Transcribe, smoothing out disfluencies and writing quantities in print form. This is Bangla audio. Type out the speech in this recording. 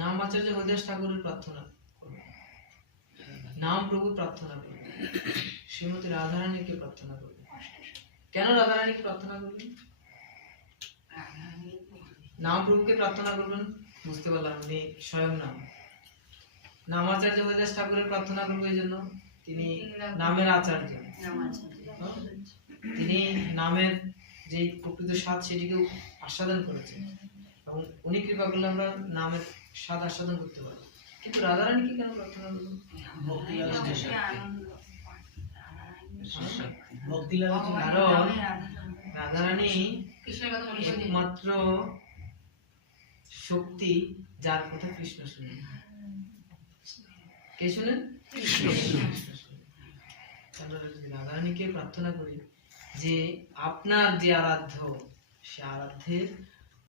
নাম আচার্য হরিদাস ঠাকুরের প্রার্থনা করবেন, নাম প্রভু প্রার্থনা করবেন, শ্রীমতী রাধারানীকে প্রার্থনা করবেন। কেন রাধারানীকে প্রার্থনা করবেন? নাম প্রভুকে প্রার্থনা করবেন, বুঝতে পারলাম উনি স্বয়ং নাম। নামাচার্য হরিদাস ঠাকুরের প্রার্থনা করবো এই জন্য তিনি নামের আচার্য, তিনি নামের যে প্রকৃত স্বাদ সেটিকে আস্বাদন করেছেন এবং উনি কৃপা করলে আমরা নামের স্বাদ আস্বাদন করতে পারি। কিন্তু রাধারানীকে কেন প্রার্থনা করবো? কারণ রাধারানী একমাত্র শক্তি যার কথা কৃষ্ণ শুনেন। কে শুনেন? আমরা যদি রাধারানীকে প্রার্থনা করি যে আপনার যে আরাধ্য, সে আরাধ্যের